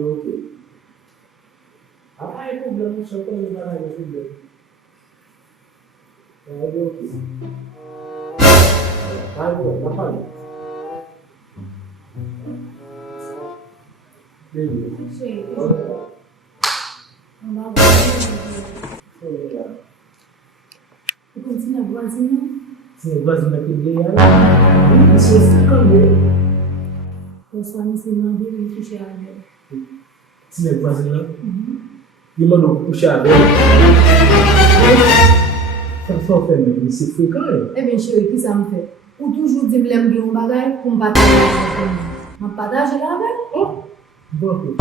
ok. Ah, é problema, só quando ele vai lá e filho. É ok. Ah, não, tá bom. Beleza. Gente, Olha, não dá olha. Eu continuo vozinha. Sim, quase naquele dia. Isso é calmo. Eu só me ensinando a puxar a vela. Sim, quase não. E mandou puxar a vela. Só fait même, c'est fréquent. Eh bien, chérie, qui ça me fait? Ou toujours dire que je vais bagage pour me partager. Je partage la velle. Oh, bon.